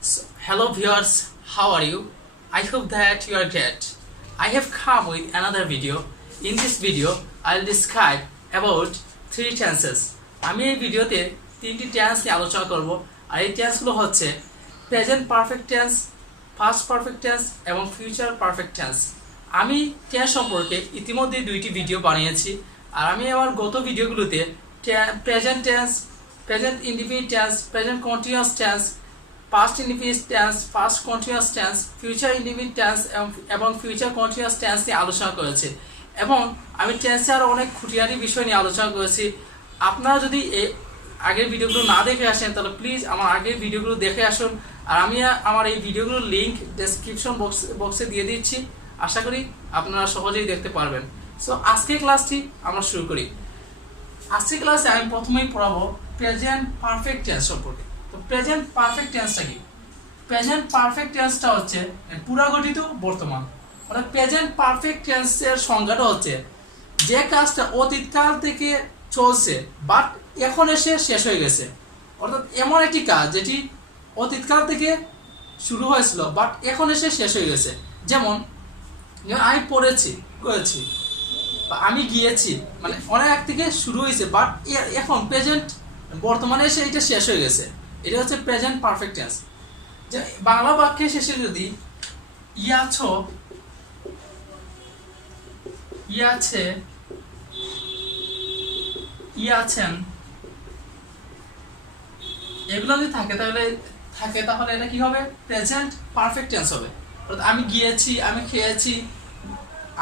Hello viewers, how are you? I hope that you are great. I have come with another video. In this video, I'll describe about three tenses. আমি এই ভিডিওতে তিনটি tense নিয়ে আলোচনা করব আর এই টেন্সগুলো হচ্ছে present perfect tense, past perfect tense এবং ফিউচার পারফেক্ট টেন্স। আমি টেন্স সম্পর্কে ইতিমধ্যে দুইটি ভিডিও বানিয়েছি আর আমি আমার গত ভিডিওগুলোতে present tense, present indefinite tense, present continuous tense, past indefinite tense, past continuous tense, future indefinite tense এবং future continuous tense নিয়ে আলোচনা করেছি এবং আমি টেন্সে আরও অনেক খুঁটিনাটি বিষয় নিয়ে আলোচনা করেছি। আপনারা যদি এই আগের ভিডিওগুলো না দেখে আসেন তাহলে প্লিজ আমার আগের ভিডিওগুলো দেখে আসুন আর আমি আমার এই ভিডিওগুলোর লিঙ্ক ডেসক্রিপশন বক্সে দিয়ে দিচ্ছি। আশা করি আপনারা সহজেই দেখতে পারবেন। সো আজকের ক্লাসটি আমরা শুরু করি। আজকের ক্লাসে আমি প্রথমেই পড়াবো প্রেজেন্ট পারফেক্ট টেন্স সম্পর্কে। তো প্রেজেন্ট পারফেক্ট টেন্সটা কি? প্রেজেন্ট পারফেক্ট টেন্সটা হচ্ছে পুরাগঠিত বর্তমান। মানে প্রেজেন্ট পারফেক্ট টেন্সের সংজ্ঞাটা হচ্ছে যে কাজটা অতীতকাল থেকে চলছে বাট এখন এসে শেষ হয়ে গেছে। অর্থাৎ এমন একটি কাজ যেটি অতীতকাল থেকে শুরু হয়েছিল বাট এখন এসে শেষ হয়ে গেছে। যেমন আমি পড়েছি, করেছি বা আমি গিয়েছি, মানে অনেক আগ থেকে শুরু হয়েছে বাট এখন প্রেজেন্ট বর্তমানে এসে এটা শেষ হয়ে গেছে। এটা হচ্ছে প্রেজেন্ট পারফেক্ট টেন্স। যে বাংলা বাক্যের শেষে যদি ইয়াছো, ইয়াছে, ইয়াছেন এগুলো যদি থাকে তাহলে এটা কি হবে? প্রেজেন্ট পারফেক্ট টেন্স হবে। অর্থাৎ আমি গিয়েছি, আমি খেয়েছি,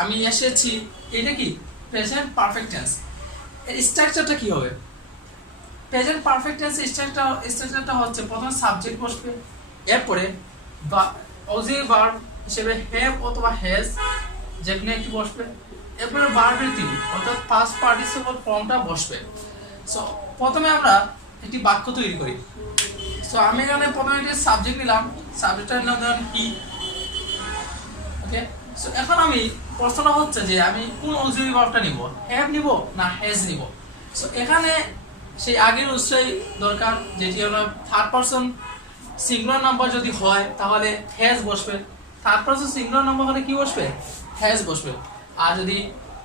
আমি এসেছি, এটা কি প্রেজেন্ট পারফেক্ট টেন্স। এর স্ট্রাকচারটা কি হবে? প্রেজেন্ট পারফেক্ট টেন্স স্ট্রাকচারটা হচ্ছে প্রথমে সাবজেক্ট বসবে, এরপরে অক্সিলারি ভার্ব হিসেবে হ্যাভ অথবা হ্যাজ যেখানে একটি বসবে, এরপরে ভার্বের তিন অর্থাৎ পাস্ট পার্টিসিপল ফর্মটা বসবে। সো প্রথমে আমরা একটি বাক্য তৈরি করি। সো আমি এখানে প্রথমে একটি সাবজেক্ট নিলাম, সাবজেক্টটা নিলাম ধরুন হি। ওকে, সো এখন আমি প্রশ্নটা হচ্ছে যে আমি কোন অক্সিলারি ভার্বটা নিব, হ্যাভ নিব না হ্যাজ নিব? সো এখানে সেই আগের উৎসই দরকার, যেটি হলো থার্ড পারসন সিঙ্গুলার নাম্বার যদি হয় তাহলে হ্যাজ বসবে, থার্ড পারসন সিঙ্গুলার নাম্বার হলে কি বসবে? হ্যাজ বসবে। আর যদি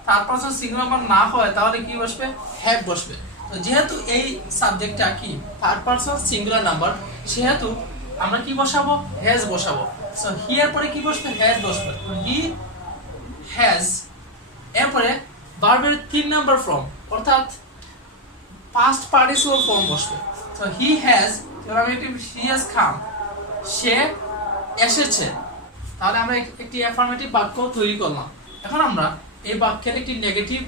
থার্ড পারসন সিঙ্গুলার নাম্বার না হয় তাহলে কি বসবে? হ্যাভ বসবে। তো যেহেতু এই সাবজেক্টটা কি থার্ড পারসন সিঙ্গুলার নাম্বার, সেহেতু আমরা কি বসাবো? হ্যাজ বসাবো। সো হি এর পরে কি বসবে? হ্যাজ বসবে। হি হ্যাজ, এরপরে ভার্বের 3 নাম্বার ফর্ম অর্থাৎ পাস্ট পার্টিসিপল ফর্ম বসবে। So he has, he has come, সে এসেছে। তাহলে আমরা একটি অ্যাফার্মেটিভ বাক্য তৈরি করলাম। এখন আমরা এই বাক্যের একটি নেগেটিভ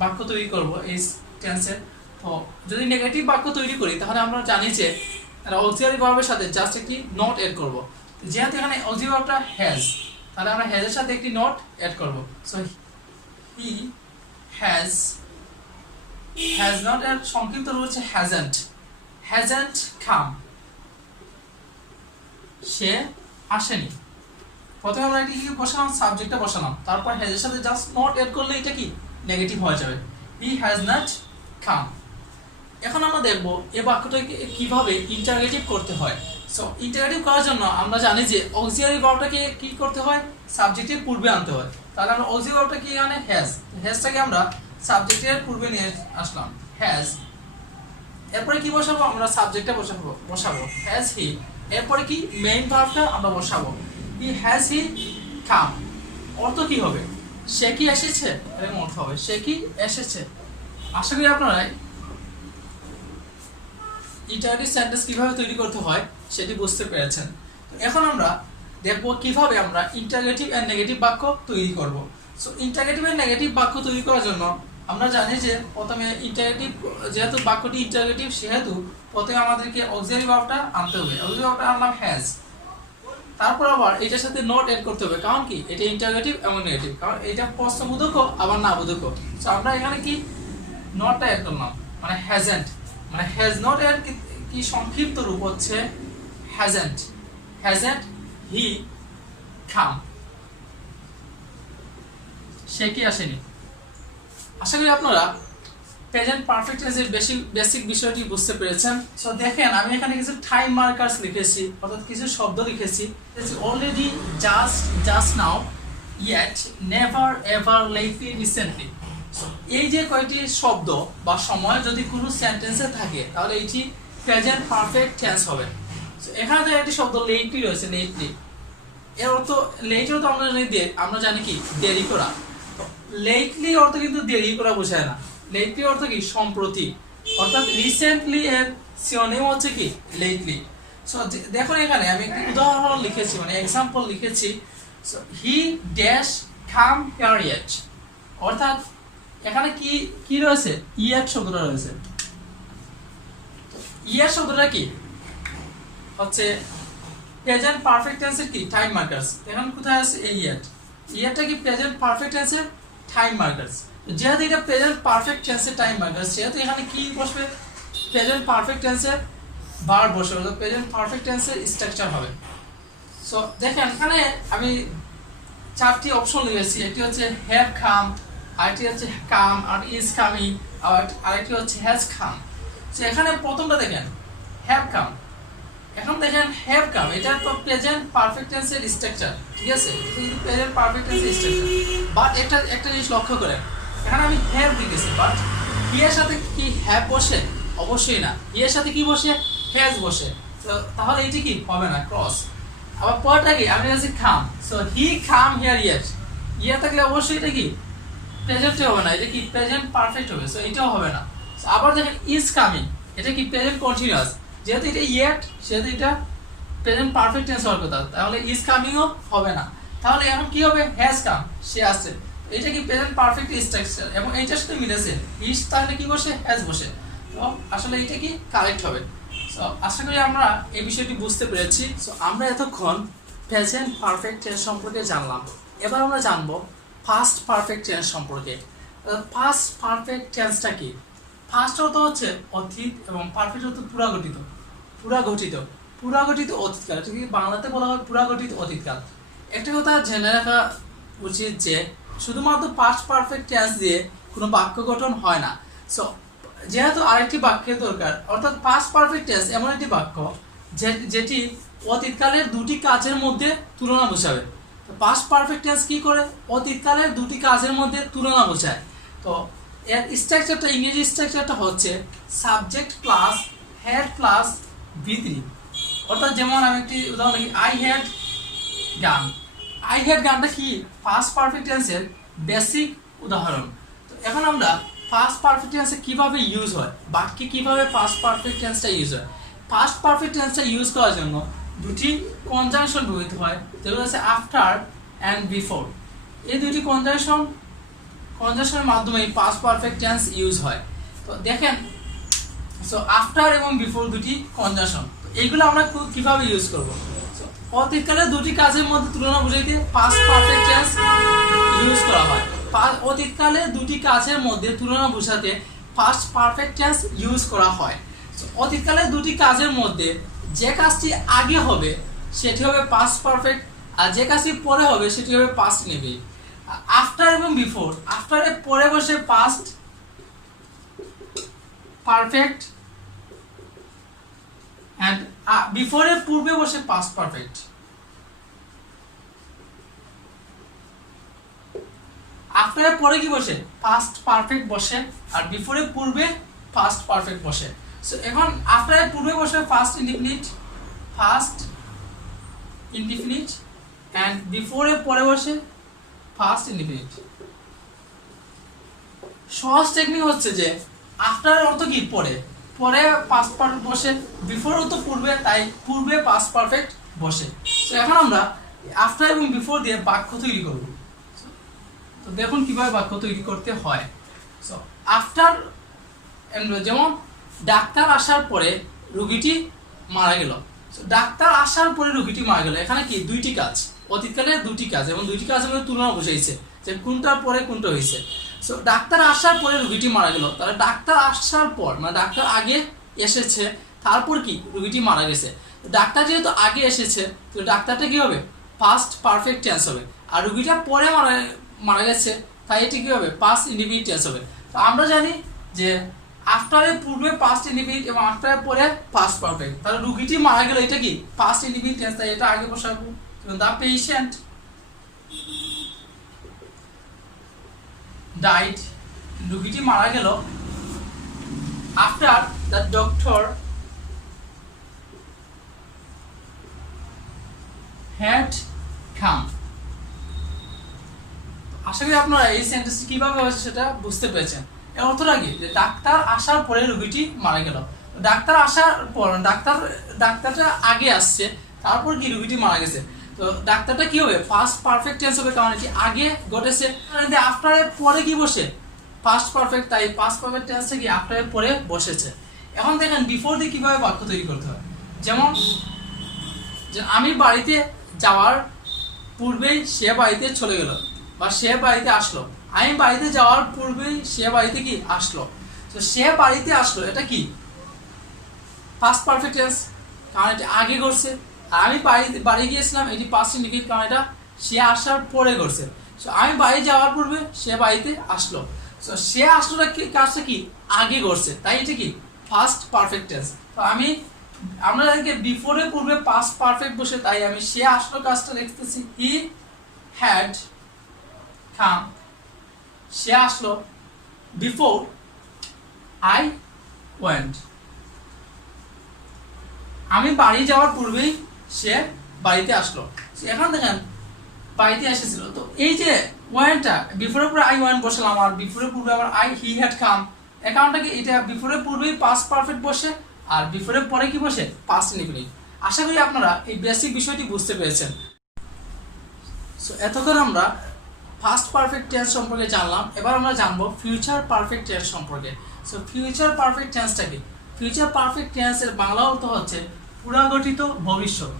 বাক্য তৈরি করব এই টেন্সে। তো যদি নেগেটিভ বাক্য তৈরি করি তাহলে আমরা জানি যে অক্সিলারি ভার্বের সাথে জাস্ট একটি নট এড করব। যেহেতু এখানে অক্সিলারি ভার্বটা হ্যাজ, তাহলে আমরা হ্যাজের সাথে একটি নট এড করব। সো হি হ্যাজ নট এর সংক্ষিপ্ত রূপ হচ্ছে হ্যাজেন্ট কাম, সে আসেনি। প্রথমে আমরা এটি কি বসালাম? সাবজেক্টটা বসালাম, তারপর হ্যাজের সাথে জাস্ট নট এড করলে এটা কি নেগেটিভ হয়ে যাবে। He has not come. এখন আমরা দেখব এই বাক্যটাকে কিভাবে ইন্টারগেটিভ করতে হয়। সো ইন্টারগেটিভ করার জন্য আমরা জানি যে অক্সিলারি ভার্বটাকে কি করতে হয়? সাবজেক্টের পূর্বে আনতে হয়। তাহলে আমরা অক্সিলারি ভার্বটা কি আনে? হ্যাজ। হ্যাজটাকে আমরা সাবজেক্টের পূর্বে নিয়ে আসলাম, হ্যাজ। এরপরে কি বসাবো? আমরা সাবজেক্টটা বসাবো হ্যাজ হি। এরপরে কি মেইন ভার্বটা আমরা বসাবো, হি হ্যাজ হি কাম। অর্থ কি হবে? সে কি এসেছে, এরকম অর্থ হবে, সে কি এসেছে। আশা করি আপনারা ইন্টারগেটিভ সেন্টেন্স কিভাবে তৈরি করতে হয় সেটি বুঝতে পেরেছেন। এখন আমরা দেখব কিভাবে আমরা ইন্টারগেটিভ এন্ড নেগেটিভ বাক্য তৈরি করব। সো ইন্টারগেটিভ এন্ড নেগেটিভ বাক্য তৈরি করার জন্য আমরা জানি যে প্রথমে ইন্টারগেটিভ, যেহেতু বাক্যটি ইন্টারগেটিভ সেহেতু প্রথমে আমাদেরকে অক্সিলারি ভার্বটা আনতে হবে। অক্সিলারি ভার্বটা আনলাম হ্যাজ, তারপর আবার এটার সাথে নট এড করতে হবে। কারণ কি এটা ইন্টারগেটিভ এবং নেগেটিভ, কারণ এটা প্রশ্নবোধকও আবার না বোধকও। সো আমরা এখানে কি নটটা এড করলাম, মানে হ্যাজেন্ট, মানে হ্যাজ নট এর কি সংক্ষিপ্ত রূপ হচ্ছে হ্যাজেন্ট হি কাম, সে কি আসেনি। আশা করি আপনারা প্রেজেন্ট পারফেক্ট টেন্সের বেসিক বিষয়টি বুঝতে পেরেছেন। সো দেখেন আমি এখানে কিছু টাইম মার্কার্স লিখেছি, অর্থাৎ কিছু শব্দ লিখেছি। Already, just now, yet, never, ever, lately, recently. এই যে কয়টি শব্দ বা সময় যদি কোনো সেন্টেন্সে থাকে তাহলে এটি প্রেজেন্ট পারফেক্ট টেন্স হবে। এখানে তো একটি শব্দ লেটলি রয়েছে, লেটলি, এর অর্থ লেট অর্থ আমরা জানি কি দেরি করা। লেটলি অর্থ কিন্তু দেরি করা বোঝায় না, লেটলি অর্থ কি সম্প্রতি, অর্থাৎ রিসেন্টলি এর সিনোনিম হচ্ছে কি লেটলি। সো দেখুন এখানে আমি একটি উদাহরণ লিখেছি, মানে এক্সাম্পল লিখেছি। So he dash come here yet, অর্থাৎ এখানে কি কি রয়েছে, ইয়েট শব্দটা রয়েছে। ইয়েট শব্দটা কি হচ্ছে প্রেজেন্ট পারফেক্ট টেন্সের কি টাইম মার্কারস। এখন কোথায় আছে এই ইয়েট, ইয়েটটা কি প্রেজেন্ট পারফেক্ট টেন্সের টাইম মার্কারস। যেহেতু এটা প্রেজেন্ট পারফেক্ট টেন্সের টাইম মার্কারস, সেহেতু এখানে কি বসবে, প্রেজেন্ট পারফেক্ট টেন্সের ভার্ব বসবে, অর্থাৎ প্রেজেন্ট পারফেক্ট টেন্সের স্ট্রাকচার হবে। সো দেখেন এখানে আমি 4টি অপশন লিখেছি। একটি হচ্ছে হ্যাভ কাম, আরেকটি হচ্ছে কাম, আর ইজ কামিং, আরেকটি হচ্ছে হ্যাজ কাম। সো এখানে প্রথমটা দেখেন হ্যাভ কাম। এখন দেখেন হ্যাভ কাম, এটা তো প্রেজেন্ট পারফেক্ট টেন্সের স্ট্রাকচার, ঠিক আছে, কিন্তু প্রেজেন্ট পারফেক্ট টেন্সের স্ট্রাকচার। বাট একটা জিনিস লক্ষ্য করেন, এখানে আমি হ্যাভ লিখেছি, বাট হি এর সাথে কি হ্যাভ বসে? অবশ্যই না। হি এর সাথে কি বসে? হ্যাজ বসে। তো তাহলে এটি কি হবে না, ক্রস। আবার পরটা কি, আমি বলছি come, so he come here yet, ইয়ে থাকলে অবশ্যই এটা কি প্রেজেন্টে হবে না, এটা কি প্রেজেন্ট পারফেক্ট হবে, সো এটাও হবে না। আবার দেখেন ইজ কামিং, এটা কি প্রেজেন্ট কন্টিনিউয়াস, যেহেতু এটা ইয়েট সেহেতু এটা প্রেজেন্ট পারফেক্ট টেন্স হওয়ার কথা, তাহলে ইজ কামিংও হবে না। তাহলে এখন কি হবে, হ্যাজ কাম, সে আসছে, এটা কি প্রেজেন্ট পারফেক্ট স্ট্রাকচার, এবং এইটার সাথে মিলেছে, ইজ তাহলে কি বসে, হ্যাজ বসে, তো আসলে এটা কি কারেক্ট হবে। সো আশা করি আমরা এই বিষয়টি বুঝতে পেরেছি। সো আমরা এতক্ষণ প্রেজেন্ট পারফেক্ট টেন্স সম্পর্কে জানলাম, এবার আমরা জানবো ফার্স্ট পারফেক্ট টেন্স সম্পর্কে। ফার্স্ট পারফেক্ট টেন্সটা কি? ফার্স্ট অর্থ হচ্ছে অতীত এবং পারফেক্ট অর্থ পুরাগঠিত অতীতকাল, এটাকে বাংলাতে বলা হয় পুরাগঠিত অতীতকাল। একটা কথা জেনে রাখা উচিত যে শুধুমাত্র পাস্ট পারফেক্ট টেন্স দিয়ে কোনো বাক্য গঠন হয় না। সো যেহেতু আরেকটি বাক্যের দরকার, অর্থাৎ পাস্ট পারফেক্ট টেন্স এমন একটি বাক্য যেটি অতীতকালের দুটি কাজের মধ্যে তুলনা বোঝাবে। পাস্ট পারফেক্ট টেন্স কি করে, অতীতকালের দুটি কাজের মধ্যে তুলনা বোঝায়। তো এর স্ট্রাকচারটা, ইংরেজি স্ট্রাকচারটা হচ্ছে subject plus had plus V3। অর্থাৎ যেমন আমি একটি উদাহরণ লিখি, আই হ্যাড গান। আই হ্যাড গানটা কি পাস্ট পারফেক্ট টেন্সের বেসিক উদাহরণ। তো এখন আমরা পাস্ট পারফেক্ট টেন্সে কিভাবে ইউজ হয়, বাক্যে কিভাবে পাস্ট পারফেক্ট টেন্সটা ইউজ হয়। পাস্ট পারফেক্ট টেন্সটা ইউজ করার জন্য দুটি কনজাংশন ব্যবহৃত হয়, যেগুলো হচ্ছে আফটার অ্যান্ড বিফোর। এই দুটি কনজাংশনের মাধ্যমে পাস্ট পারফেক্ট টেন্স ইউজ হয়। তো দেখেন, সো আফটার এবং বিফোর দুটি কনজাংশন, এইগুলো আমরা কিভাবে ইউজ করব। অতীতকালে দুটি কাজের মধ্যে তুলনা বুঝাইতে পাস্ট পারফেক্ট টেন্স ইউজ করা হয়। অতীতকালে দুটি কাজের মধ্যে তুলনা বোঝাতে পাস্ট পারফেক্ট টেন্স ইউজ করা হয়। অতীতকালে দুটি কাজের মধ্যে যে কাজটি আগে হবে সেটি হবে পাস্ট পারফেক্ট, আর যে কাজটি পরে হবে সেটি হবে পাস্ট ইনডিফিনিট। আফটার এবং বিফোর, আফটারের পরে বসে পাস্ট পারফেক্ট, and বিফোরের পূর্বে বসে পাস্ট পারফেক্ট। আফটারের পরে কি বসে, পাস্ট পারফেক্ট বসে, আর বিফোরের পূর্বে পাস্ট পারফেক্ট বসে। সো এখন আফটারের পূর্বে বসে ফার্স্ট ইনডিফিনিট, and বিফোরের পরে বসে ফার্স্ট ইনডিফিনিট। সহজ টেকনিক হচ্ছে যে আফটারের অর্থ কি পরে পাস্ট পারফেক্ট বসে, বিফোর অর্থ পূর্বে, তাই পূর্বে পাস্ট পারফেক্ট বসে। তো এখন আমরা আফটার এবং বিফোর দিয়ে বাক্য তৈরি করব। তো দেখুন কিভাবে বাক্য তৈরি করতে হয়। সো আফটার, যেমন ডাক্তার আসার পরে রোগীটি মারা গেল। ডাক্তার আসার পরে রোগীটি মারা গেল, এখানে কি দুইটি কাজ, অতীতকালে দুটি কাজ, এবং দুইটি কাজের মধ্যে তুলনা বুঝাইছে যে কোনটার পরে কোনটা হয়েছে। সো ডাক্তার আসার পরে রোগীটি মারা গেল, তাহলে ডাক্তার আসার পর মানে ডাক্তার আগে এসেছে, তারপর কি রোগীটি মারা গেছে। ডাক্তার যেহেতু আগে এসেছে, তো ডাক্তারটা কি হবে, পাস্ট পারফেক্ট টেন্স হবে, আর রোগীটা পরে মারা গেছে, তাই এটি কি হবে, পাস্ট ইনডিফিনিট টেন্স হবে। তো আমরা জানি যে আফটারের পূর্বে পাস্ট ইনডিফিনিট এবং আফটারের পরে পাস্ট পারফেক্ট। তাহলে রুগীটি মারা গেল, এটা কি পাস্ট ইনডিফিনিট টেন্স, তাই এটা আগে বসাবো। দ্য পেশেন্ট ডাইড, রুগীটি মারা গেল। After the doctor had come. আশা করি আপনারা এই সেন্টেন্সটি কিভাবে হয়েছে সেটা বুঝতে পেরেছেন। এর অর্থটা কি, যে ডাক্তার আসার পরে রোগীটি মারা গেল। ডাক্তার আসার পর ডাক্তারটা আগে আসছে, তারপর কি রোগীটি মারা গেছে। তো ডাক্তারটা কি হবে, পাস্ট পারফেক্ট টেন্স হবে, কারণ এটি আগে ঘটেছে। আফটারের পরে কি বসে, পাস্ট পারফেক্ট, তাই পাস্ট পারফেক্ট টেন্সটা কি আফটারের পরে বসেছে। এখন দেখেন বিফোর দিয়ে কিভাবে বাক্য তৈরি করতে হয়। যেমন যে আমি বাড়িতে যাওয়ার পূর্বেই সে বাড়িতে চলে গেল, বা সে বাড়িতে আসলো। আমি বাড়িতে যাওয়ার পূর্বেই সে বাড়িতে কি আসলো। তো সে বাড়িতে আসলো, এটা কি পাস্ট পারফেক্ট টেন্স, কারণ এটা আগে ঘটছে। আর আমি বাড়ি গিয়েছিলাম, এটি পাস্ট ইনডিফিনিট, কারণ এটা সে আসার পরে ঘটছে। সো আমি বাড়ি যাওয়ার পূর্বে সে বাড়িতে আসলো। সো সে আসলোটা কি, কাজটা কি আগে ঘটছে, তাই এটা কি ফার্স্ট পারফেক্ট টেন্স। তো আমরা এদিকে বিফোরে পূর্বে পাস্ট পারফেক্ট বসে, তাই আমি সে আসলো কাজটা লিখতেছি হি হ্যাড কাম, সে আসলো। বিফোর আই ওয়েন্ট, আমি বাড়ি যাওয়ার পূর্বেই সে বাড়িতে আসলো। এখন দেখেন বাড়িতে এসেছিল, তো এই যে ওয়েন্টটা বিফোরের পরে আই ওয়েন্ট বসলাম, আর বিফোরের পূর্বে আবার আই হি হ্যাড কাম। অ্যাকাউন্টটা কি, এটা বিফোরের পূর্বেই পাস্ট পারফেক্ট বসে, আর বিফোরের পরে কি বসে, পাস্ট ইনডিফিনিট। আশা করি আপনারা এই বেসিক বিষয়টি বুঝতে পেরেছেন। সো এতক্ষণ আমরা ফার্স্ট পারফেক্ট টেন্স সম্পর্কে জানলাম, এবার আমরা জানবো ফিউচার পারফেক্ট টেন্স সম্পর্কে। সো ফিউচার পারফেক্ট টেন্সটা কি? ফিউচার পারফেক্ট টেন্সের বাংলা অর্থ হচ্ছে পুরাগঠিত ভবিষ্যৎ,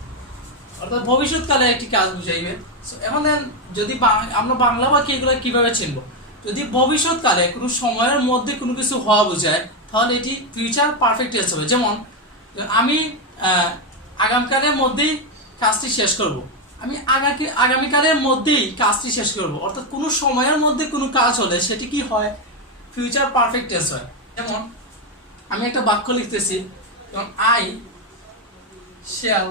অর্থাৎ ভবিষ্যৎকালে একটি কাজ বুঝাইবে। সো এখন দেন যদি আমরা বাংলা বাক্যে এগুলো কিভাবে চিনবো, যদি ভবিষ্যৎকালে কোনো সময়ের মধ্যে কোনো কিছু হওয়া বোঝায়, তাহলে এটি ফিউচার পারফেক্ট টেন্স হবে। যেমন আমি আগামীকালের মধ্যেই কাজটি শেষ করব, আমি আগামীকালের মধ্যেই কাজটি শেষ করব, অর্থাৎ কোনো সময়ের মধ্যে কোনো কাজ হলে সেটি কি হয়, ফিউচার পারফেক্ট টেন্স হয়। যেমন আমি একটা বাক্য লিখতেছি, যেমন আই শ্যাল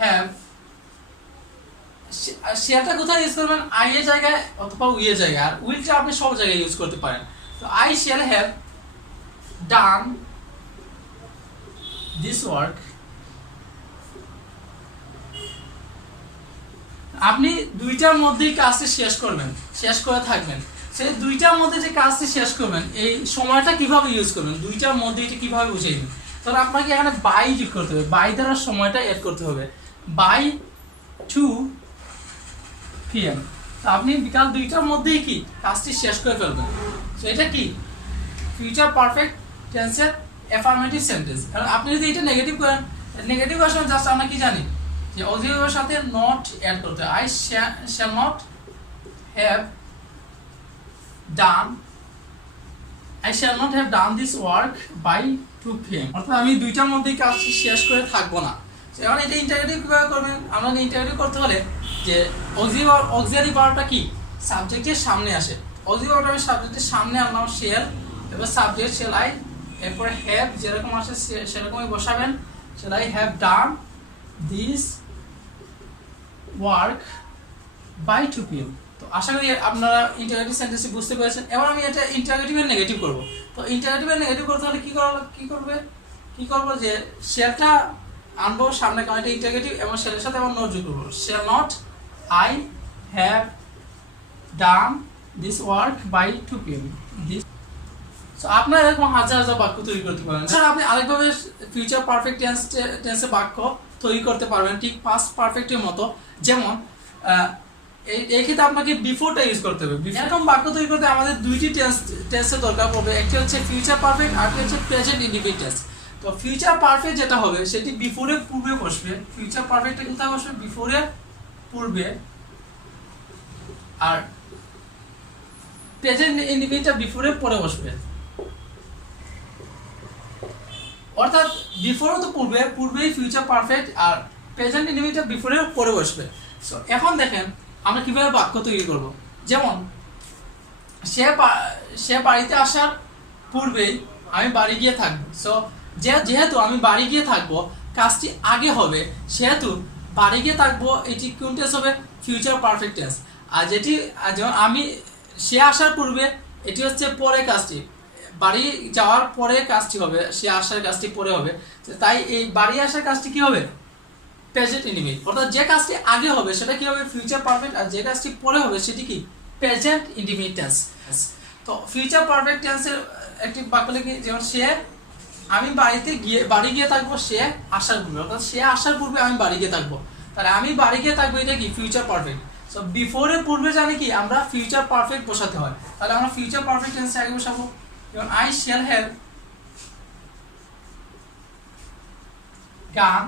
হ্যাভ, শেয়ারটা কোথায় ইউজ করবেন, আই এর জায়গায় অথবা উই এর জায়গায়, আর উইলটা আপনি সব জায়গায় ইউজ করতে পারেন। তো I shall have done this work, আপনি দুইটার মধ্যেই কাজটি শেষ করবেন, শেষ করে থাকবেন। সেই দুইটার মধ্যে যে কাজটি শেষ করবেন, এই সময়টা কিভাবে ইউজ করবেন, দুইটার মধ্যে এটা কিভাবে বুঝাইবেন। তাহলে আপনাকে এখানে বাই যোগ করতে হবে, বাই দ্বারা সময়টা এড করতে হবে, বাই 2 PM। তো আপনি বিকাল 2টার মধ্যেই কি কাজটি শেষ করে ফেলবেন। তো এটা কি ফিউচার পারফেক্ট টেন্সের অ্যাফার্মেটিভ সেন্টেন্স। কারণ আপনি যদি এটা নেগেটিভ করেন, নেগেটিভ আসলে জাস্ট আমরা কি জানি যে অক্সিলারির সাথে নট অ্যাড করতে হয়। I shall not have done, I shall not have done this work by 2 PM, অর্থাৎ আমি 2টার মধ্যেই কাজটি শেষ করে থাকবো না। এখন এটা ইন্টারোগেটিভ কিভাবে করবেন, আমরা ইন্টারোগেটিভ করতে হলে যে অক্সিলারি ভার্বটা কি সাবজেক্টের সামনে আসে, অক্সিলারি ভার্বটা আমি সাবজেক্টের সামনে আনলাম শ্যাল, এবার সাবজেক্ট শ্যাল আই, এরপরে হ্যাভ যেরকম আসে সেরকমই বসাবেন, shall I have done this work by 2 PM। তো আশা করি আপনারা ইন্টারোগেটিভ সেন্টেন্সটি বুঝতে পেরেছেন। এবার আমি এটা ইন্টারোগেটিভ এর নেগেটিভ করব। তো ইন্টারোগেটিভ এর নেগেটিভ করতে হলে কি করব যে শ্যালটা আনবো সামনে, কারণ এটা ইন্টারোগেটিভ, এবং শ্যালের সাথে আবার নট যোগ করবো, shall not I have done this work by 2 PM। So আপনারা এরকম হাজার হাজার বাক্য তৈরি করতে পারেন। স্যার আপনি আরেকভাবে ফিউচার পারফেক্ট টেন্সে বাক্য তৈরি করতে পারবেন ঠিক পাস্ট পারফেক্টের মতো। যেমন এই ক্ষেত্রে আপনাকে বিফোরটা ইউজ করতে হবে। এরকম বাক্য তৈরি করতে আমাদের দুইটি টেন্সের দরকার পড়বে, একটি হচ্ছে ফিউচার পারফেক্ট, আরেকটি হচ্ছে প্রেজেন্ট ইনডিফিনিট টেন্স। তো ফিউচার পারফেক্ট যেটা হবে সেটি বিফোরের পূর্বে বসবে, ফিউচার পারফেক্টটা কোথায় বসবে, বিফোরের পূর্বে, আর প্রেজেন্ট ইনডিফিনিটটা বিফোরের পরে বসবে। অর্থাৎ বিফোরও তো পূর্বেই ফিউচার পারফেক্ট, আর প্রেজেন্ট ইনডিফিনিটটা বিফোরের পরে বসবে। সো এখন দেখেন আমরা কিভাবে বাক্য তৈরি করব। যেমন সে বাড়িতে আসার পূর্বেই আমি বাড়ি গিয়ে থাকবো। সো যেহেতু আমি বাড়ি গিয়ে থাকবো, কাজটি আগে হবে, সেহেতু বাড়ি গিয়ে থাকবো এটি কোন টেন্স হবে? Future perfect tense. আর যেমন আমি সে আসার পূর্বে, এটি হচ্ছে পরে কাজটি, বাড়ি যাওয়ার পরে কাজটি হবে, সে আসার কাজটি পরে হবে। তাই এই বাড়ি আসার কাজটি কি হবে? Present indefinite. অর্থাৎ যে কাজটি আগে হবে সেটা কি হবে? Future perfect. আর যে কাজটি পরে হবে সেটি কি? Present indefinite tense. তো ফিউচার পারফেক্ট টেন্সের একটি বাক্য লিখি, যেমন আমি বাড়ি গিয়ে থাকবো সে আসার পূর্বে, অর্থাৎ সে আসার পূর্বে আমি বাড়ি গিয়ে থাকবো। তাহলে আমি বাড়ি গিয়ে থাকবো, এটা কি? Future perfect. সো বিফোরের পূর্বে জানি কি আমরা ফিউচার পারফেক্ট বসাতে হয়। তাহলে আমরা ফিউচার পারফেক্ট টেন্সে আগে বসাবো, যেমন আই শ্যাল হ্যাভ গান,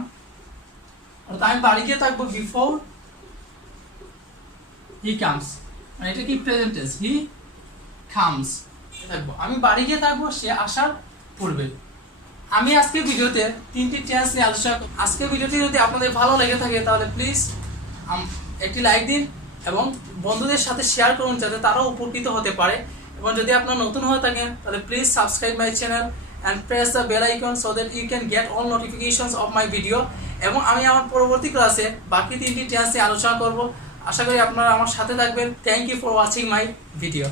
অর্থাৎ আমি বাড়ি গিয়ে থাকবো বিফোর হি কামস, মানে এটা কি? Present tense. হি কামস থাকবো, আমি বাড়ি গিয়ে থাকবো সে আসার পূর্বে। আমি আজকে ভিডিওতে 3টি টেন্স নিয়ে আলোচনা করব। আজকের ভিডিওটি যদি আপনাদের ভালো লেগে থাকে তাহলে প্লিজ একটি লাইক দিন এবং বন্ধুদের সাথে শেয়ার করুন, যাতে তারাও উপকৃত হতে পারে। এবং যদি আপনারা নতুন হয়ে থাকেন তাহলে please subscribe my channel and press the bell icon so that you can get all notifications of my video. এবং আমি আমার পরবর্তী ক্লাসে বাকি 3টি টেন্স নিয়ে আলোচনা করব। আশা করি আপনারা আমার সাথে থাকবেন। Thank you for watching my video.